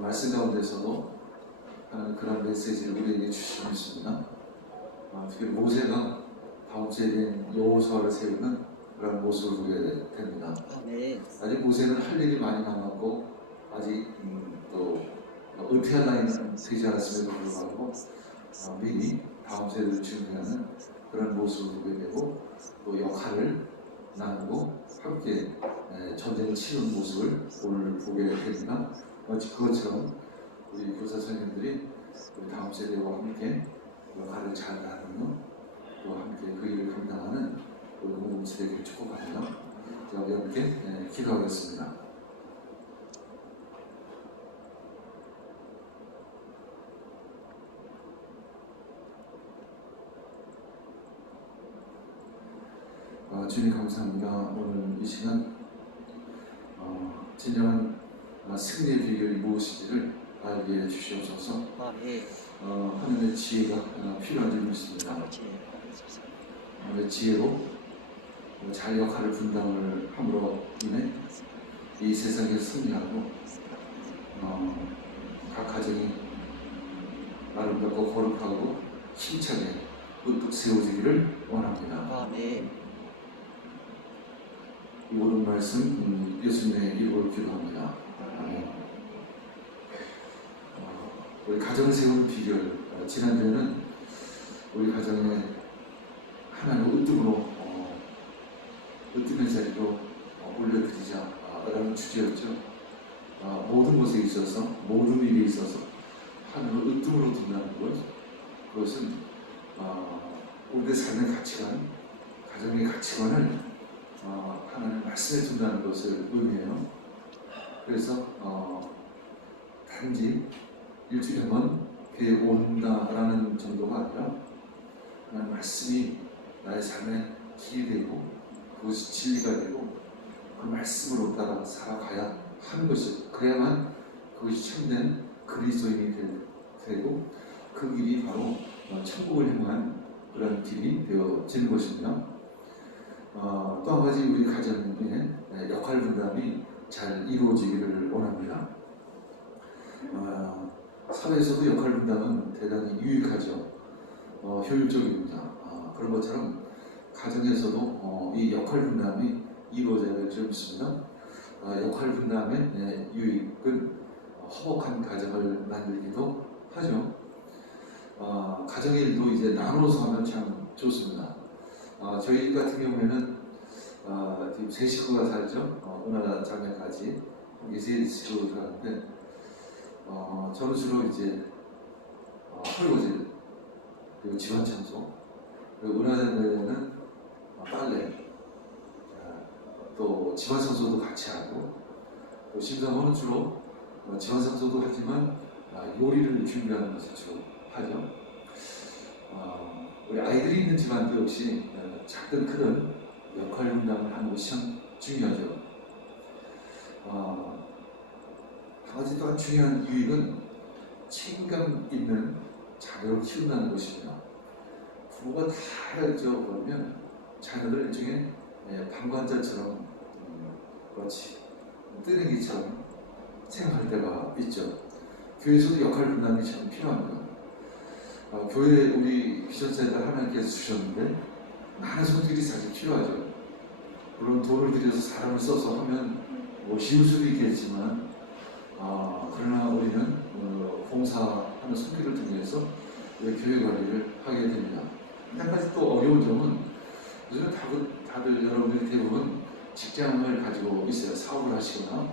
말씀 가운데서도 하나님 그런 메시지를 우리에게 주시고 있습니다. 특히 모세가 다음째에 된 여호수아를 세우는 그런 모습을 보게 됩니다. 아직 모세는 할 일이 많이 남았고 아직 또 은퇴할 나이는 되지 않았음에도 불구하고 미리 다음 세대를 준비하는 그런 모습을 보게 되고 또 역할을 나누고 함께 전쟁을 치는 모습을 오늘 보게 됩니다. 마치 그것처럼 우리 교사 선생님들이 우리 다음 세대와 함께 역할을 잘 나누는 또 함께 그 일을 감당하는 우리 공동체들에게 축복합니다. 제가 우리 함께 기도하겠습니다. 주님 감사합니다. 오늘 이 시간 진정한 승리의 비결이 무엇인지를 알게 해주시옵소서. 하나님의 지혜가 필요한 줄 믿습니다. 하나님의 지혜로 잘 역할을 분담을 함으로 인해 이 세상에 승리하고 각 가정이 아름답고 거룩하고 힘차게 우뚝 세워지기를 원합니다. 이 모든 말씀 예수님의 이름으로 기도합니다. 아멘. 우리 가정을 세우는 비결, 지난주에는 우리 가정에 하나님을 으뜸의 자리로 올려드리자 라는 주제였죠. 모든 것에 있어서, 모든 일에 있어서 하나님을 으뜸으로 둔다는 것, 그것은 우리의 삶의 가치관, 가정의 가치관을 하나님 말씀에 둔다는 것을 의미해요. 그래서 단지 일주일에 한 번 교회에 온다라는 정도가 아니라 하나님 말씀이 나의 삶의 길이 되고 그것이 진리가 되고 그 말씀으로 따라 살아가야 하는 것이, 그래야만 그것이 참된 그리스도인이 되고 그 길이 바로 천국을 향한 그런 길이 되어지는 것입니다. 또 한 가지 우리 가정의 역할 분담이 잘 이루어지기를 원합니다. 사회에서도 역할 분담은 대단히 유익하죠. 효율적입니다. 그런 것처럼 가정에서도 이 역할 분담이 이루어져야 될 줄 믿습니다. 역할 분담의 유익은 화목한 가정을 만들기도 하죠. 가정의 일도 이제 나눠서 하면 참 좋습니다. 저희 같은 경우에는 지금 세 식구가 살죠. 누나 자매까지 세 식구가 사는데 저는 주로 이제 설거지, 그리고 집안 청소, 그리고 누나 자매는 빨래, 또 집안 청소도 같이 하고, 또 심사모는 주로 집안 청소도 하지만 요리를 준비하는 것을 주로 하죠. 우리 아이들이 있는 집안도 역시 작든 크든 역할 분담을 하는 것이 참 중요하죠. 한 가지 또한 중요한 유익은 책임감 있는 자녀를 키운다는 것입니다. 부모가 다 해야죠. 그러면 자녀들 일종의 방관자처럼 그렇지 뜨내기처럼 생각할 때가 있죠. 교회에서도 역할 분담이 참 필요합니다. 교회 우리 비전센터 하나님께서 주셨는데 많은 손길이 사실 필요하죠. 물론 돈을 들여서 사람을 써서 하면 쉬울 수도 있겠지만 그러나 우리는 봉사하는 손길을 통해서 교회 관리를 하게 됩니다. 한 가지 또 어려운 점은 요즘 다들 여러분들이 대부분 직장을 가지고 있어요. 사업을 하시거나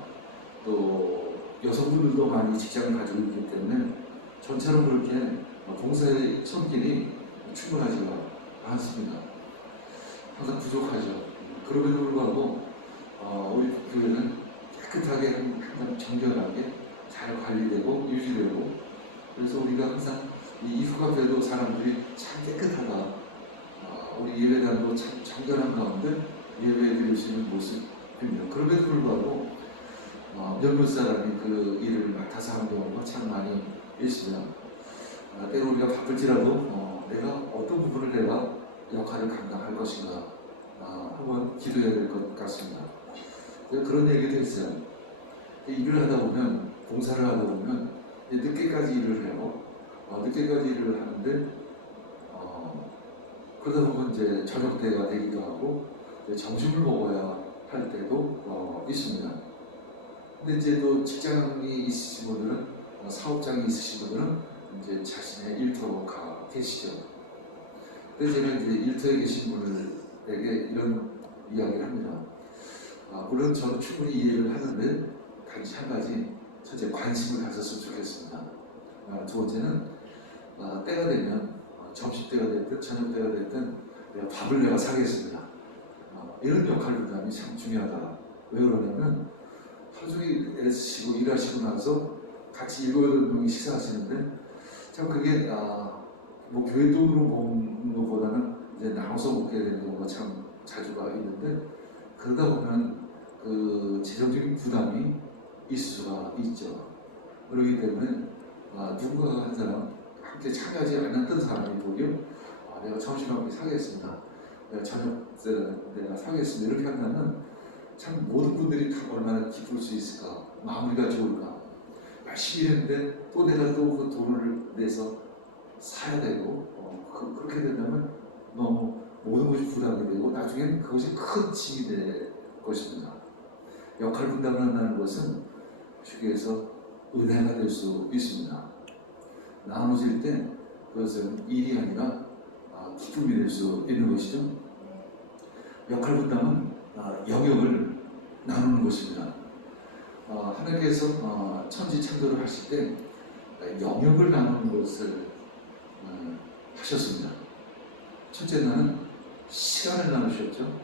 또 여성분들도 많이 직장을 가지고 있기 때문에 전처럼 그렇게 봉사의 손길이 충분하지가 않습니다. 항상 부족하죠. 그럼에도 불구하고 우리 교회는 깨끗하게 항상 정결하게 잘 관리되고 유지되고, 그래서 우리가 항상 이 후가교회도 사람들이 참 깨끗하다, 우리 예배단도 참 정결한 가운데 예배 드릴 수 있는 모습입니다. 그럼에도 불구하고 몇몇 사람이 그 일을 맡아서 하는 경우가 참 많이 있습니다. 때로 우리가 바쁠지라도 내가 어떤 부분을 내가 역할을 감당할 것인가 한번 기도해야 될 것 같습니다. 그런 얘기도 했어요. 일을 하다 보면 봉사를 하다 보면 늦게까지 일을 해요. 늦게까지 일을 하는데 그러다 보면 이제 저녁 때가 되기도 하고 이제 점심을 먹어야 할 때도 있습니다. 근데 이제 또 직장이 있으신 분들은 사업장이 있으신 분들은 이제 자신의 일터로 가 계시죠. 근데 제가 이제 일터에 계신 분들에게 이런 이야기를 합니다. 물론 저는 충분히 이해를 하는데 단지 한 가지 첫째 관심을 가졌으면 좋겠습니다. 두 번째는 때가 되면 점심 때가 됐든 저녁 때가 됐든 밥을 내가 사겠습니다. 이런 역할 분담이 참 중요하다. 왜 그러냐면 하루 종일 애쓰시고 일하시고 나서 같이 7-8명이 식사하시는데 참 그게 뭐 교회 돈으로 먹는 것보다는 이제 나눠서 먹게 되는 경우가 참 자주가 있는데 그러다 보면 그 재정적인 부담이 있을 수가 있죠. 그렇기 때문에 누군가 한 사람 함께 참여하지 않았던 사람이 보기에 내가 점심밥을 사겠습니다. 내가 저녁 때 내가 사겠습니다. 이렇게 한다면 참 모든 분들이 다 얼마나 기쁠 수 있을까, 마무리가 좋을까. 열심히 일했는데 또 내가 또 그 돈을 내서 사야 되고 그렇게 된다면 너무 모든 것이 부담이 되고 나중엔 그것이 큰 짐이 될 것입니다. 역할 분담을 한다는 것은 쉽게 해서 은혜가 될 수 있습니다. 나눠질 때 그것은 일이 아니라 기쁨이 될 수 있는 것이죠. 역할 분담은 영역을 나누는 것입니다. 하나님께서 천지 창조를 하실 때 영역을 나누는 것을 하셨습니다. 첫째 날은 시간을 나누셨죠.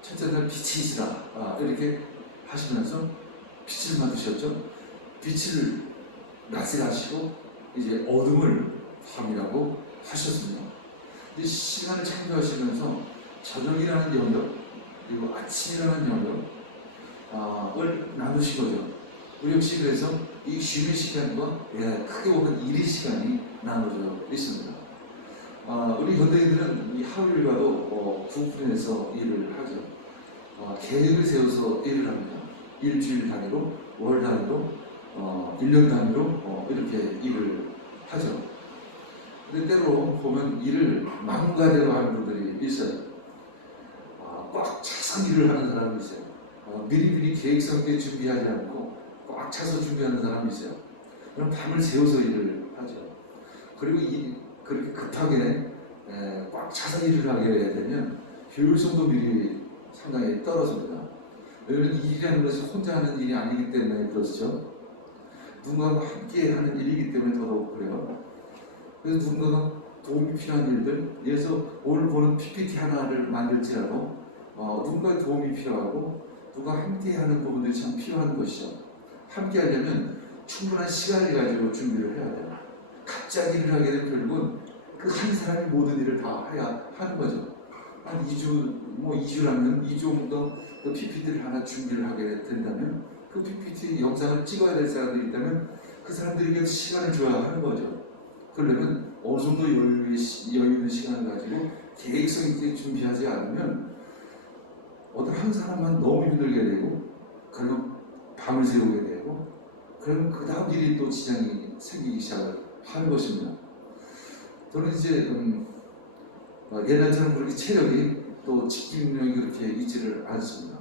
첫째 날 빛이시라 이렇게 하시면서 빛을 만드셨죠. 빛을 낮에 하시고 이제 어둠을 밤이라고 하셨습니다. 이 시간을 창조하시면서 저녁이라는 영역 그리고 아침이라는 영역을 나누신 거죠. 우리 역시 그래서 이 쉬는 시간과 크게 보면 일의 시간이 나눠져 있습니다. 우리 현대인들은 이 하루 일과도 구분해서 일을 하죠. 계획을 세워서 일을 합니다. 일주일 단위로, 월 단위로, 1년 단위로 이렇게 일을 하죠. 근데 때로 보면 일을 망가대로 하는 분들이 있어요. 꽉 차서 일을 하는 사람이 있어요. 미리미리 계획성 있게 준비하지 않고 꽉 차서 준비하는 사람이 있어요. 그럼 밤을 새워서 일을 하죠. 그리고 그렇게 급하게 꽉 차서 일을 하게 되면 효율성도 미리 상당히 떨어집니다. 왜냐하면 일이라는 것이 혼자 하는 일이 아니기 때문에 그렇죠. 누군가와 함께 하는 일이기 때문에 더더욱 그래요. 그래서 누군가가 도움이 필요한 일들, 예를 들어서 오늘 보는 PPT 하나를 만들지라도 누군가의 도움이 필요하고 누가 함께 하는 부분들이 참 필요한 것이죠. 함께 하려면 충분한 시간을 가지고 준비를 해야 돼요. 갑자기 일을 하게 되면 결국은 그 한 사람이 모든 일을 다 해야 하는 거죠. 한 2주라면 2주 정도 그 PPT를 하나 준비를 하게 된다면 그 PPT 영상을 찍어야 될 사람들이 있다면 그 사람들에게 시간을 줘야 하는 거죠. 그러려면 어느 정도 여유 있는 시간을 가지고 계획성 있게 준비하지 않으면 어떤 한 사람만 너무 힘들게 되고 그리고 밤을 새우게 되고 그러면 그 다음 일이 또 지장이 생기기 시작을 하는 것입니다. 저는 이제 옛날처럼 그렇게 체력이 또 집중력이 그렇게 있지를 않습니다.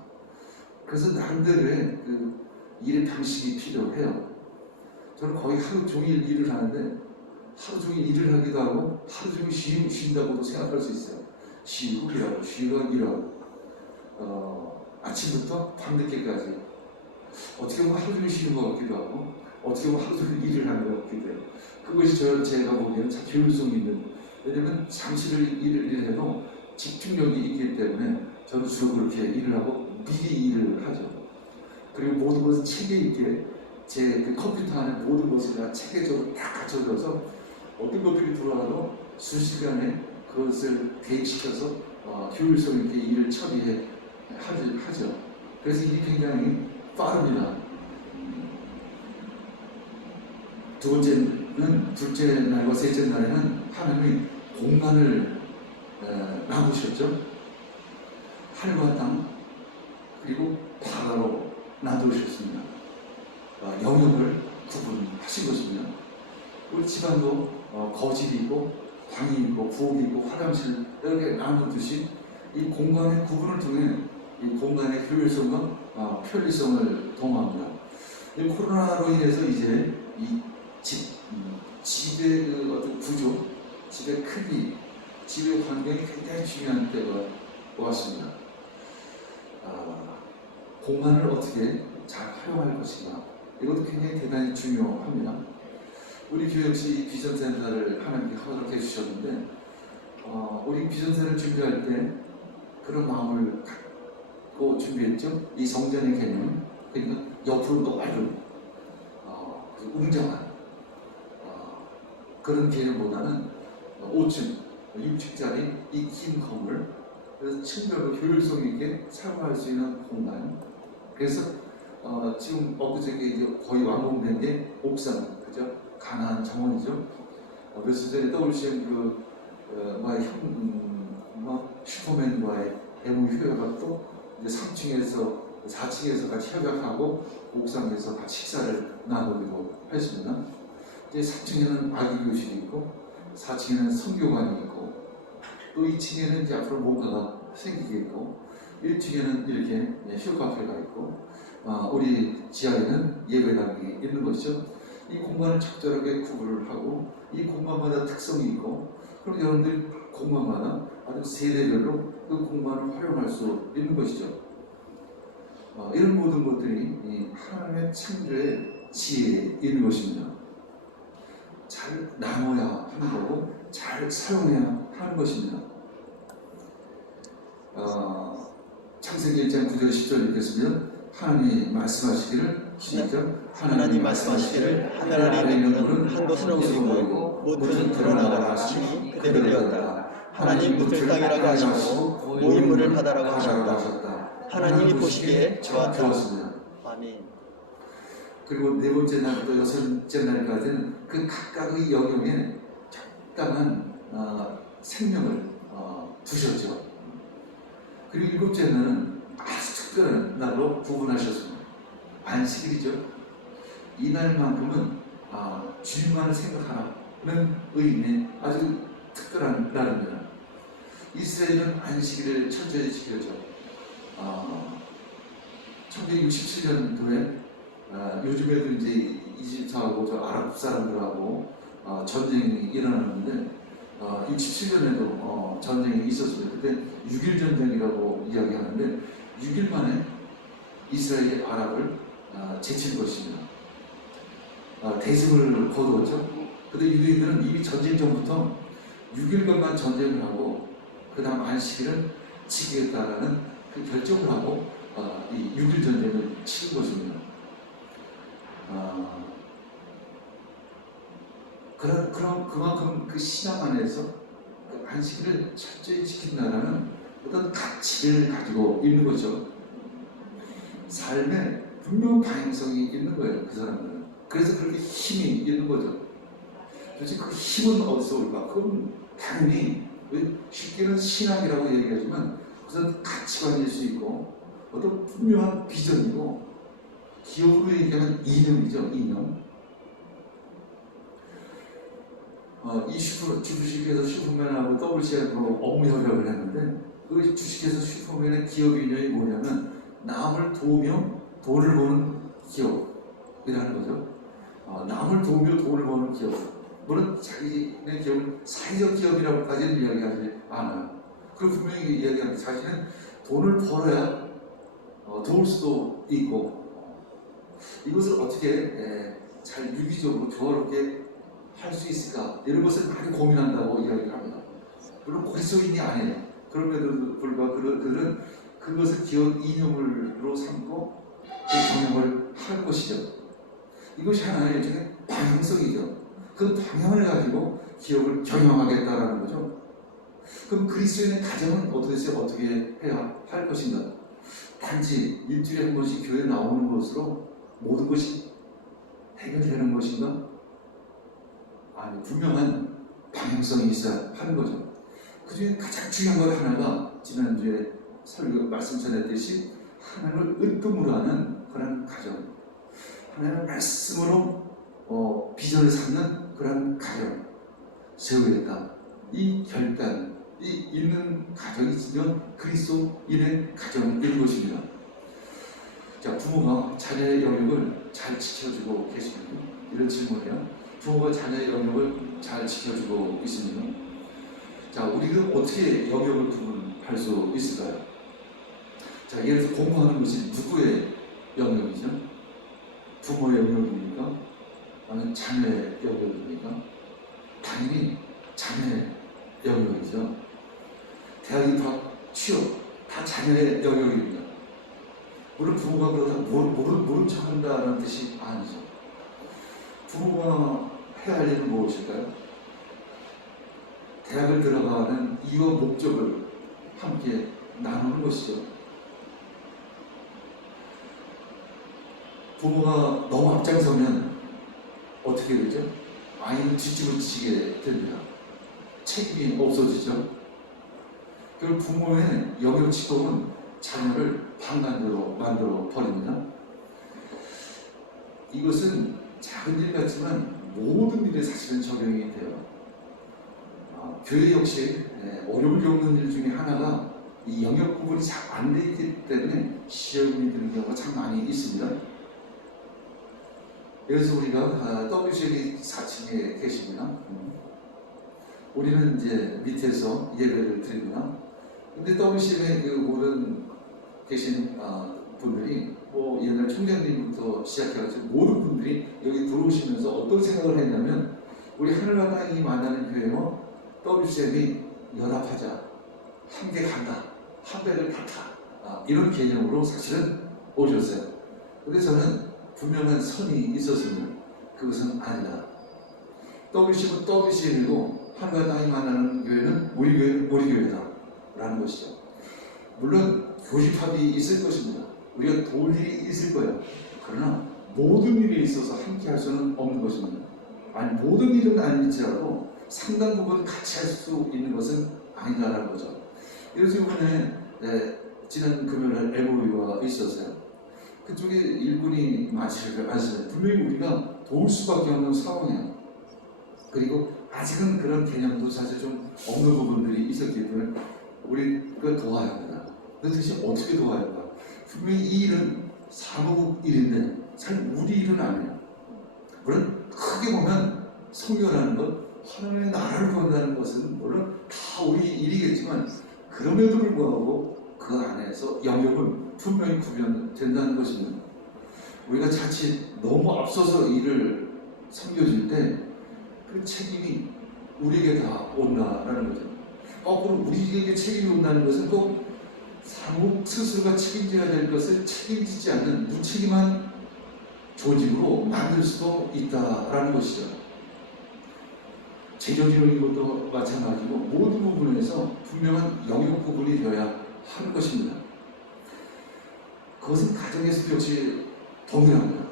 그래서 나름대로의 그 일의 방식이 필요해요. 저는 거의 하루 종일 일을 하는데 하루 종일 일을 하기도 하고 하루 종일 쉰다고도 생각할 수 있어요. 쉬고 일하고 쉬고 일하고 아침부터 밤늦게까지 어떻게 보면 하루 종일 쉬는 것 같기도 하고 어떻게 보면 하루 종일 일을 하는 것 같기도 해요. 그것이 제가 보기에는 참 효율성이 있는, 왜냐하면 잠시를 일을 해도 집중력이 있기 때문에 저는 주로 그렇게 일을 하고 미리 일을 하죠. 그리고 모든 것을 체계 있게 제 그 컴퓨터 안에 모든 것을 다 체계적으로 딱 갖춰져서 어떤 것들이 들어와도 순식간에 그것을 대입시켜서 효율성 있게 일을 처리해 하죠. 그래서 일이 굉장히 빠릅니다. 둘째 날과 셋째 날에는 하나님이 공간을 나누셨죠. 하늘과 땅 그리고 바다로 나누셨습니다. 영역을 구분하신 것입니다. 우리 집안도 거실이 있고 방이 있고 부엌이 있고 화장실 이렇게 나누듯이 이 공간의 구분을 통해 이 공간의 효율성과 편리성을 도모합니다. 이 코로나로 인해서 이제 이 집의 그 어떤 구조, 집의 크기, 집의 환경이 굉장히 중요한 때가 왔습니다. 공간을 어떻게 잘 활용할 것인가, 이것도 굉장히 대단히 중요합니다. 우리 교회 역시 비전센터를 하나님께 허락해 주셨는데 우리 비전센터를 준비할 때 그런 마음을 갖고 준비했죠. 이 성전의 개념, 그러니까 옆으로 넓은 웅장한 그런 개념보다는 5층, 6층짜리 이 긴 건물, 그래서 층별로 효율성 있게 사용할 수 있는 공간. 그래서 지금 엊그저께 이제 거의 완공된 게 옥상, 그죠? 가나안 정원이죠. 며칠 전에 WCM 슈퍼맨과의 MOU 협약을 또 이제 3층에서 4층에서 같이 협약하고 옥상에서 같이 식사를 나누기로 했습니다. 이제 3층에는 아기 교실이 있고 4층에는 성교관이 있고 또 2층에는 이제 앞으로 뭔가가 생기겠고 1층에는 이렇게 휴가카페가 있고 우리 지하에는 예배당이 있는 것이죠. 이 공간을 적절하게 구분을 하고 이 공간마다 특성이 있고 그럼 여러분들 공간마다 아주 세대별로 그 공간을 활용할 수 있는 것이죠. 이런 모든 것들이 이 하나님의 창조의 지혜에 있는 것입니다. 잘 나눠야 하는 거고 잘 사용해야 하는 것입니다. 창세기 1장 9절 10절 읽겠습니다. 하나님이 말씀하시기를 시작. 하나님 말씀하시기를 하늘 아래 있는 물은 한 곳으로 모이고 모든 드러나가라 하시니 그대로 되었다. 하나님 묻을 땅이라고 하시고 모인 물을 바다라고 하셨다. 하나님이 보시기에 좋았다. 아멘. 그리고 네 번째 날부터 여섯째 날까지는 그 각각의 영역에 적당한 생명을 두셨죠. 그리고 일곱째 날은 아주 특별한 날로 구분하셨습니다. 안식일이죠. 이날만큼은 주님만을 생각하라는 의미의 아주 특별한 날입니다. 이스라엘은 안식일을 철저히 지켜죠. 1967년도에 요즘에도 이제 이집트하고 저 아랍 사람들하고 전쟁이 일어났는데 67년에도 전쟁이 있었습니다. 그때 6.1 전쟁이라고 이야기하는데 6일 만에 이스라엘이 아랍을 제친 것입니다. 대승을 거두었죠. 그런데 유대인들은 이미 전쟁 전부터 6일간만 전쟁을 하고 그 다음 안식일은 지키겠다라는 그 결정을 하고 이 6.1 전쟁을 치른 것입니다. 그럼 그만큼 그 신앙 안에서 그 안식일을 철저히 지킨다는 어떤 가치를 가지고 있는 거죠. 삶에 분명 다양성이 있는 거예요, 그 사람들은. 그래서 그렇게 힘이 있는 거죠. 도대체 그 힘은 어디서 올까? 그건 당연히 쉽게는 신앙이라고 얘기하지만 그것은 가치관일 수 있고 어떤 분명한 비전이고 기업으로 얘기하면 이념이죠, 이념. 이 주식회사 슈퍼맨하고 WCM으로 업무 협약을 했는데 그 주식회사 슈퍼맨의 기업 이념이 뭐냐면 남을 도우며 돈을 버는 기업이라는 거죠. 남을 도우며 돈을 버는 기업. 물론 자기네 기업은 사회적 기업이라고까지는 이야기하지 않아요. 그리고 분명히 이야기하는데 자신은 돈을 벌어야 도울 수도 있고 이것을 어떻게 잘 유기적으로 조화롭게 할 수 있을까? 이런 것을 많이 고민한다고 이야기를 합니다. 물론 그리스도인이 아니에요. 그럼에도 불구하고 그들은 그것을 기업 이념으로 삼고 그 경영을 할 것이죠. 이것이 하나의 일종의 방향성이죠. 그 방향을 가지고 기업을 경영하겠다라는 거죠. 그럼 그리스도인의 가정은 어떻게 해야 할 것인가? 단지 일주일에 한 번씩 교회에 나오는 것으로 모든 것이 해결되는 것인가? 아니, 분명한 방향성이 있어야 하는 거죠. 그 중에 가장 중요한 것 하나가 지난주에 설교 말씀 전했듯이 하나님을 으뜸으로 하는 그런 가정, 하나님의 말씀으로 비전을 삼는 그런 가정 세우겠다. 이 결단이 있는 가정이 있으면 그리스도인의 가정인 것입니다. 자, 부모가 자녀의 영역을 잘 지켜주고 계시면 이런 질문이요. 부모가 자녀의 영역을 잘 지켜주고 있으면 자, 우리는 어떻게 영역을 구분할 수 있을까요? 자, 예를 들어 공부하는 것이 누구의 영역이죠? 부모의 영역입니까? 아니면 자녀의 영역입니까? 당연히 자녀의 영역이죠. 대학 입학, 취업 다 자녀의 영역입니다. 물론 부모가 그러다 모른 척 한다는 뜻이 아니죠. 부모가 해야 할 일은 무엇일까요? 대학을 들어가는 이유와 목적을 함께 나누는 것이죠. 부모가 너무 앞장서면 어떻게 되죠? 아이는 뒷집을 지게 됩니다. 책임이 없어지죠. 그리고 부모의 영역치도는 자녀를 방관으로 만들어 버립니다. 이것은 작은 일 같지만 모든 일에 사실은 적용이 돼요. 교회 역시 어려움을 겪는 일 중에 하나가 이 영역 구분이 잘 안 돼 있기 때문에 시험이 드는 경우가 참 많이 있습니다. 그래서 우리가 WCL 4층에 계십니다. 우리는 이제 밑에서 예배를 드립니다. 근데 WCL의 그 모든 계신 분들이 뭐 옛날 총장님부터 시작해가지고 모든 분들이 여기 들어오시면서 어떤 생각을 했냐면 우리 하늘과 땅이 만나는 교회와 WCL이 연합하자, 함께 간다, 한 배를 탔다, 이런 개념으로 사실은 오셨어요. 근데 저는 분명한 선이 있었습니다. 그것은 아니다. WCL은 WCL이고 하늘과 땅이 만나는 교회는 우리 교회는 우리 교회다 라는 것이죠. 물론 교집합이 있을 것입니다. 우리가 도울 일이 있을 거예요. 그러나 모든 일에 있어서 함께 할 수는 없는 것입니다. 아니 모든 일은 아닐지라도 상당 부분 같이 할 수 있는 것은 아니다라는 거죠. 그래서 이번에 지난 금요일날 MOU가 있었어요. 그쪽에 일꾼이 마치를 하시는 분명히 우리가 도울 수밖에 없는 상황이에요. 그리고 아직은 그런 개념도 사실 좀 없는 부분들이 있었기 때문에 우리가 도와야 합니다. 근데 대신 어떻게 도와야 할까? 분명히 이 일은 사무국 일인데 사실 우리 일은 아니에요. 물론 크게 보면 성교라는 것, 하나님의 나라를 구한다는 것은 물론 다 우리 일이겠지만 그럼에도 불구하고 그 안에서 영역은 분명히 구별된다는 것입니다. 우리가 자칫 너무 앞서서 일을 섬겨질 때 그 책임이 우리에게 다 온다라는 거죠. 거꾸로 우리에게 책임이 온다는 것은 꼭 사무 스스로가 책임져야 될 것을 책임지지 않는 무책임한 조직으로 만들 수도 있다라는 것이죠. 재정적인 것도 마찬가지고 모든 부분에서 분명한 영역 구분이 되어야 하는 것입니다. 그것은 가정에서도 역시 동일합니다.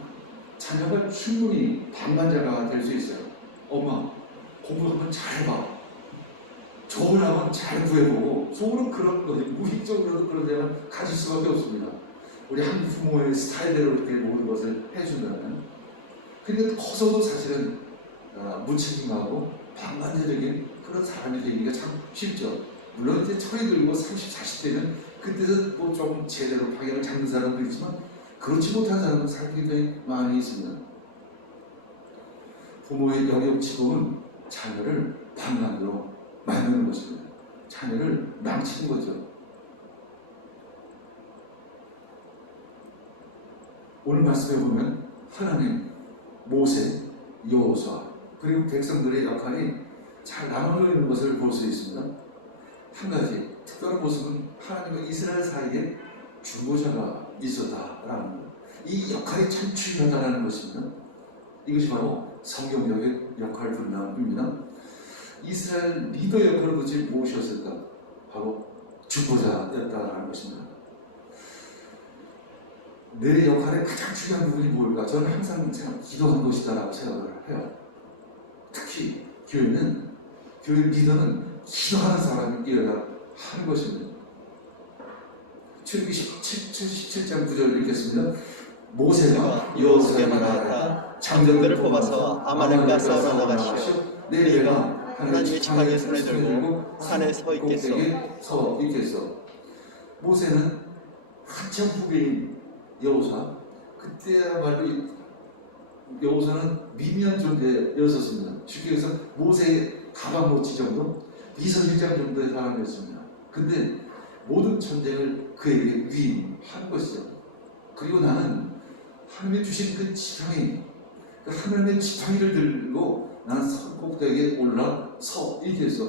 자녀가 충분히 방관자가 될 수 있어요. 엄마, 공부 한번 잘해봐. 좋은 학원 잘 구해보고 속으로 그런 거지 무의식적으로도 그런 데는 가질 수밖에 없습니다. 우리 한국 부모의 스타일대로 이렇게 모든 것을 해준다면 근데 커서도 사실은 무책임하고 방관자적인 그런 사람이 되기가 참 쉽죠. 물론 이제 철이 들고 30, 40대는 그때는 뭐 좀 제대로 방향을 잡는 사람도 있지만 그렇지 못한 사람은 사실 굉장히 많이 있습니다. 부모의 영역 지공은 자녀를 방관으로 만드는 것입니다. 자녀를 망치는 거죠. 오늘 말씀에 보면 하나님, 모세, 여호수아 그리고 백성들의 역할이 잘 나눠져 있는 것을 볼 수 있습니다. 한 가지 특별한 모습은 하나님과 이스라엘 사이에 중보자가 있었다라는 것. 이 역할이 참 중요하다는 것입니다. 이것이 바로 성경적인 역할 분담입니다. 이스라엘 리더 역할을 도대체 무엇이었을까? 바로 중보자였다라는 것입니다. 내 역할의 가장 중요한 부분이 뭘까? 저는 항상 기도한 것이다라고 생각을 해요. 특히 교회는, 교회 리더는 기도하는 사람이어야 하는 것입니다. 출애굽기 17장 9절 읽겠습니다. 모세가 여호수아에게 말하였다. 장정들을 뽑아서 아말렉과 싸우러 나가시오. 네가 하나님의 지팡이에 손에 들고 산에 서 있겠소. 모세는 한참 후배인 여호사, 그때야말로 여호사는 미미한 존재였었습니다. 쉽게 해서 모세의 가방 못지 정도, 비서실장 정도의 사람이었습니다. 근데 모든 전쟁을 그에게 위임한 것이죠. 그리고 나는 하나님이 주신 그 지팡이, 그 하나님의 지팡이를 들고 나는 산꼭대기에 올라서 이렇게 해서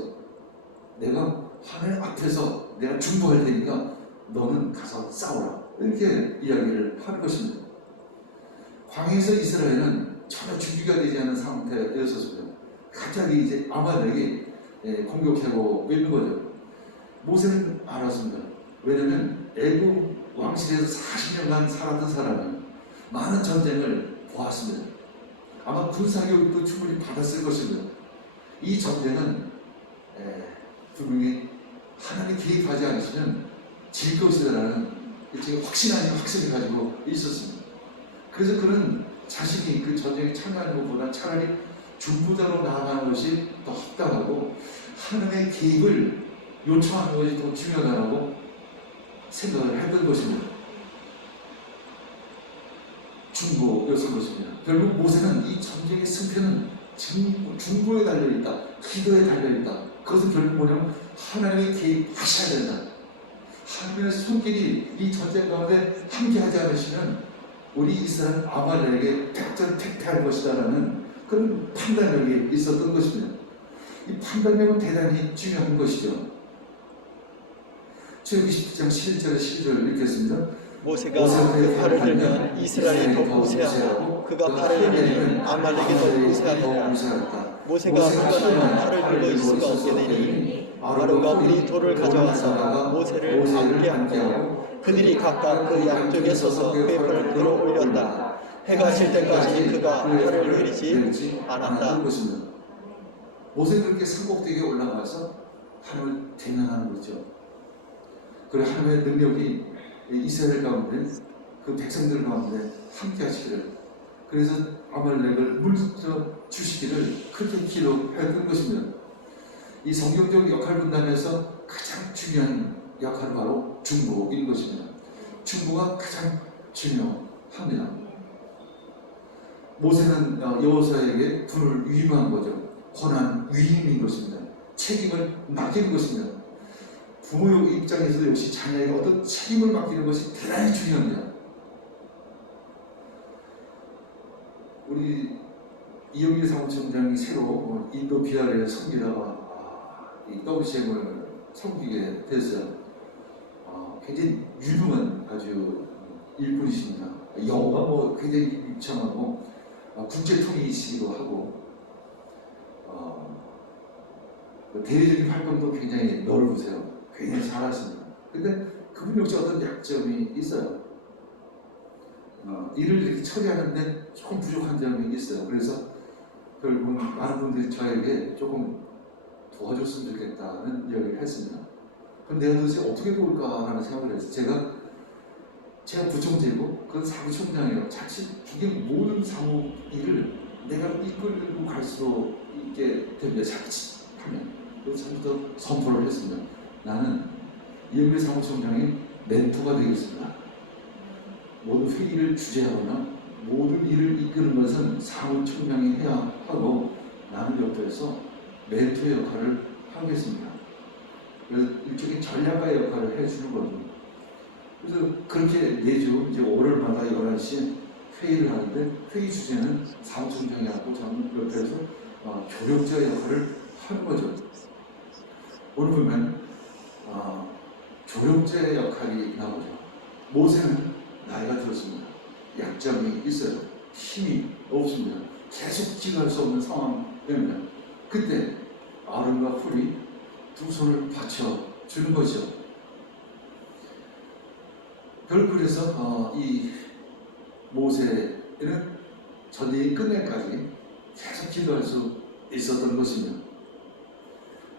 내가 하나님 앞에서 내가 중보할 테니까 너는 가서 싸우라, 이렇게 이야기를 하는 것입니다. 광야에서 이스라엘은 전혀 준비가 되지 않은 상태였었습니다. 갑자기 이제 아말렉이 공격하고 있는 거죠. 모세는 알았습니다. 왜냐하면 애굽 왕실에서 40년간 살았던 사람은 많은 전쟁을 보았습니다. 아마 군사교육도 충분히 받았을 것입니다. 이 전쟁은 분명히 하나님이 개입하지 않으시면 질 것이라는 일종의 확신 아닌 확신을 가지고 있었습니다. 그래서 그는 자신이 그 전쟁에 참여하는 것보다 차라리 중부자로 나아가는 것이 더 합당하고 하나님의 개입을 요청하는 것이 더 중요하다고 생각을 했던 것입니다. 중보였을 것입니다. 결국 모세는 이 전쟁의 승패는 중보에 달려있다, 기도에 달려있다. 그것은 결국 뭐냐면 하나님의 개입하셔야 된다. 하나님의 손길이 이 전쟁 가운데 함께하지 않으시면 우리 이스라엘 아말렉에게 백전택퇴할 것이다라는 그런 판단력이 있었던 것입니다. 이 판단력은 대단히 중요한 것이죠. 출애굽기 10장 11절 12절 읽겠습니다. 모세가 그 팔을 들면 이스라엘이 더 우세하고 그가 팔을 내리면 아말렉이 더 우세하리라. 모세가 한번하면 팔을 들고 있을 수가 없게 되니 아론과 그리 돌을 가져와서 모세를 앉게 하고 그들이 각각 그 양쪽에 서서 그의 팔을 들어 올렸다. 해가 질 때까지 그가 팔을 내리지 않았다. 모세는 그렇게 산꼭대기에 올라가서 하나님을 대면하는 거죠. 그리고 하나님의 능력이 이스라엘 가운데 그 백성들 가운데 함께 하시기를, 그래서 아말렉을 물리쳐 주시기를 그렇게 기도했던 것입니다. 이 성경적 역할 분담에서 가장 중요한 역할은 바로 중보인 것입니다. 중보가 가장 중요합니다. 모세는 여호사에게 분을 위임한 거죠. 권한 위임인 것입니다. 책임을 맡기는 것입니다. 부모 입장에서도 역시 자녀에게 어떤 책임을 맡기는 것이 대단히 중요합니다. 우리 이영길 사무총장이 새로 인도 비하를 섬기다가 이 WCM을 섬기게 됐어요. 굉장히 유능한 아주 일꾼이십니다. 영어가 굉장히 유창하고 국제통일이시기도 하고 대외적인 활동도 굉장히 넓으세요. 굉장히 잘하십니다. 근데 그분 역시 어떤 약점이 있어요. 일을 이렇게 처리하는데 조금 부족한 점이 있어요. 그래서 결국은 많은 분들이 저에게 조금 도와줬으면 좋겠다는 이야기를 했습니다. 그럼 내가 도대체 어떻게 도울까라는 생각을 했어요. 제가 부총재고 그건 사무총장이에요. 자칫 이게 모든 사무 일을 내가 이끌고 갈 수 있게 됩니다. 자칫하면. 그래서 처음부터 선포를 했습니다. 나는 이영길 사무총장의 멘토가 되겠습니다. 모든 회의를 주재하거나 모든 일을 이끄는 것은 사무총장이 해야 하고 나는 옆에서 멘토의 역할을 하겠습니다. 그래서 일종의 전략가의 역할을 해주는 거죠. 그래서 그렇게 매주 이제 월요일마다 11시에 회의를 하는데 회의 주제는 사무총장이 하고 저는 옆에서 조력자 역할을 하는 거죠. 오늘 보면 조력자의 역할이 나오죠. 모세는 나이가 들었습니다. 약점이 있어요. 힘이 없습니다. 계속 기도할 수 없는 상황입니다. 그때 아론과 훌이 두 손을 받쳐주는 거죠. 결국 그래서 이 모세는 전쟁이 끝날까지 계속 기도할 수 있었던 것입니다.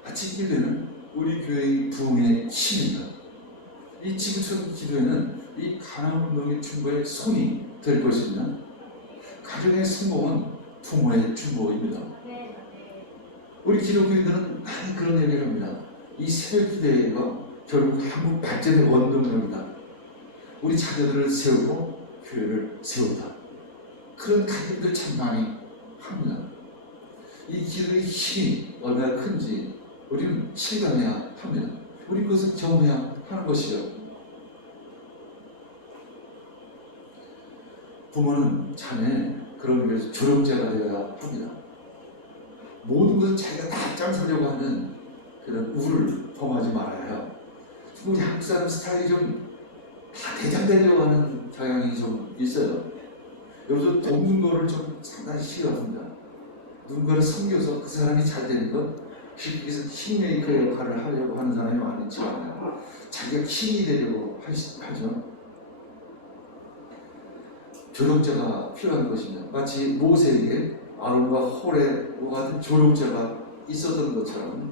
아침 기도는 우리 교회의 부흥의 힘입니다. 이 지구촌 기도회는 이 가나안 운동의 중보의 손이 될 것입니다. 가정의 성공은 부모의 중보입니다. 우리 기독교인들은 많이 그런 얘기를 합니다. 이 새벽기도가 결국 한국 발전의 원동력이다. 우리 자녀들을 세우고 교회를 세운다. 그런 가정들 참 많이 합니다. 이 기도의 힘이 얼마나 큰지 우리는 실감해야 합니다. 우리 그것을 경험해야 하는 것이죠. 부모는 자녀의 그런 의미에서 조력자가 되어야 합니다. 모든 것을 자기가 다 짱살려고 하는 그런 우를 범하지 말아야. 우리 한국 사람 스타일이 좀 다 대장되려고 하는 경향이 좀 있어요. 요즘 돕는 거를 좀 상당히 싫어합니다. 누군가를 섬겨서 그 사람이 잘 되는 것, 그래서 킹메이커 역할을 하려고 하는 사람이 많지 않아요. 자기가 킹이 되려고 하죠. 조력자가 필요한 것입니다. 마치 모세에게 아론과 홀레와 같은 조력자가 있었던 것처럼.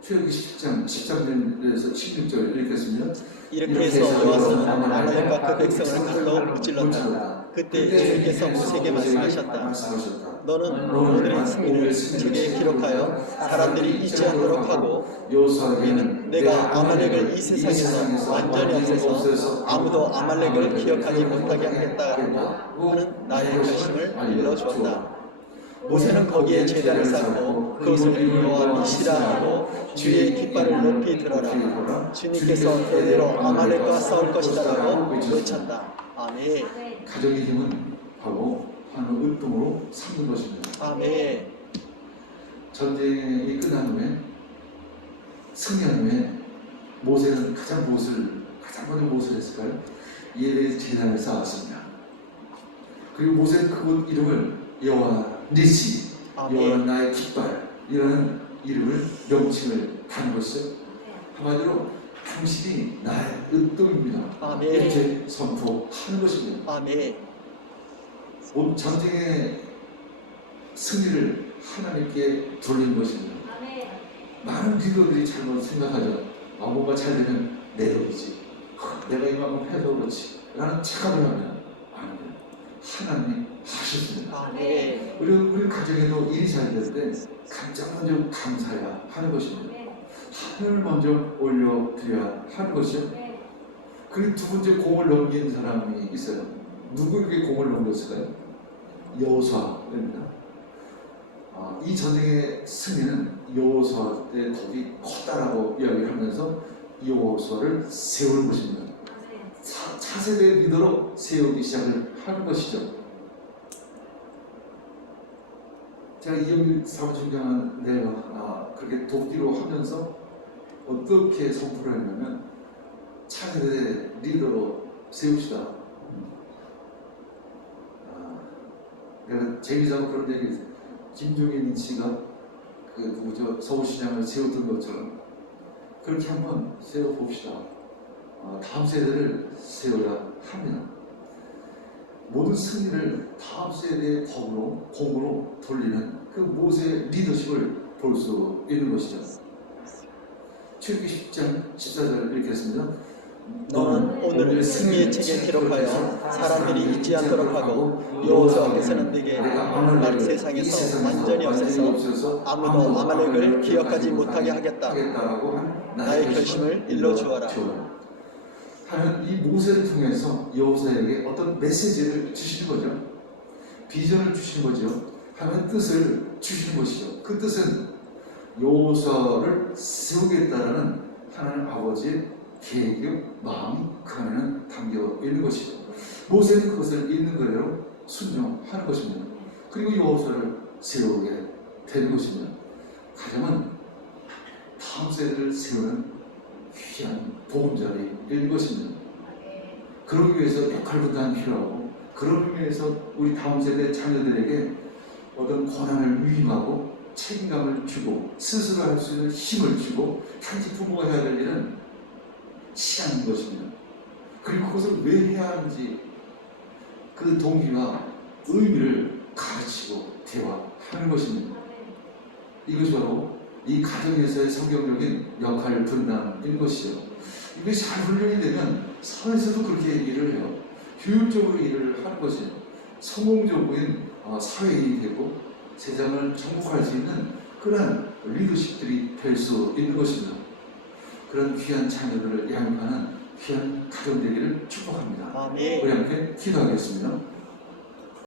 출애굽기 10장 13절에서 16절 읽겠습니다. 이렇게 해서 여호와께서는 아말렉과 그 백성을 칼로 무찔렀다. 그때 주님께서 모세에게 말씀하셨다. 너는 오늘의 승리를 책에 기록하여 사람들이 잊지 않도록 하고, 우리는 내가 아말렉을 이 세상에서 완전히 없애서 아무도 아말렉을 기억하지 못하게 하겠다 하는 나의 결심을 일러주었다. 모세는 거기에 제단을 쌓고 그것을 여호와 니시라 하고 주의 깃발을 높이 들어라. 주님께서 대대로 아말렉과 싸울 것이다라고 외쳤다. 아멘. 가정의 힘은 바로 하는 은동으로 삼는 것입니다. 아멘. 전쟁이 끝난 후에 승리한 후에 모세는 가장 먼저 무엇을 했을까요? 이에 대해 제단을 쌓았습니다. 그리고 모세는 그곳 이름을 여호와 니시, 여호와 나의 깃발 이라는 이름을 명칭을 단 것이죠. 한마디로 당신이 나의 은동입니다. 이렇게 선포하는 것입니다. 아멘. 전쟁의 승리를 하나님께 돌리는 것입니다. 많은 기도들이 잘못 생각하죠. 뭔가 잘 되면 내 덕이지, 내가 이만큼 해서 그렇지 라는 착각을 하면 아니에요. 하나님이 하셨습니다. 우리 가정에도 일이 잘 될 때 가장 먼저 감사해야 하는 것입니다. 하늘을 먼저 올려드려야 하는 것이죠. 그리고 두 번째 공을 넘긴 사람이 있어요. 누구에게 공을 넘겼을까요? 여호수아입니다. 이 전쟁의 승리는 여호수아의 덕이 컸다라고 이야기를 하면서 여호수아를 세우는 것입니다. 차세대 리더로 세우기 시작을 하는 것이죠. 제가 이영일 사무총장은 내가 그렇게 돕기로 하면서 어떻게 선포를 했냐면 차세대 리더로 세웁시다. 내가 재미삼아 그런 얘기 했어요. 김종인 씨가 그 누구죠? 서울시장을 세웠던 것처럼 그렇게 한번 세워봅시다. 다음 세대를 세워야 합니다. 모든 승리를 다음 세대의 덕으로, 공으로 돌리는 그 모세의 리더십을 볼 수 있는 것이죠. 출애굽기 10장 14절 읽겠습니다. 너는 오늘 승리의 책에 기록하여 사람들이 잊지 않도록 하고, 여호수아께서는 네게 오늘날 세상에서 완전히 없애서 아무도 아말렉을 기억하지 못하게 하겠다 나의 결심을 일러주어라. 하는 이 모세를 통해서 여호수아에게 어떤 메시지를 주시는 거죠. 비전을 주시는 거죠. 하는 뜻을 주시는 것이죠. 그 뜻은 여호수아를 세우겠다라는 하나님 아버지의 계획, 마음이 그 안에는 담겨 있는 것이죠. 모세는 그것을 있는 그대로 순종하는 것입니다. 그리고 여호수아를 세우게 되는 것입니다. 가정은 다음 세대를 세우는 귀한 보금자리인 것입니다. 그러기 위해서 역할 분담이 필요하고, 그러기 위해서 우리 다음 세대 자녀들에게 어떤 권한을 위임하고 책임감을 주고 스스로 할 수 있는 힘을 주고 단지 부모가 해야 될 일은 시간인 것입니다. 그리고 그것을 왜 해야 하는지 그 동기와 의미를 가르치고 대화하는 것입니다. 이것이 바로 이 가정에서의 성경적인 역할 분담인 것이죠. 이게 잘 훈련이 되면 사회에서도 그렇게 일을 해요. 효율적으로 일을 하는 것이죠. 성공적인 사회인이 되고 세상을 정복할 수 있는 그런 리더십들이 될 수 있는 것입니다. 그런 귀한 자녀들을 양육하는 귀한 가정 되기를 축복합니다. 아멘. 우리 함께 기도하겠습니다.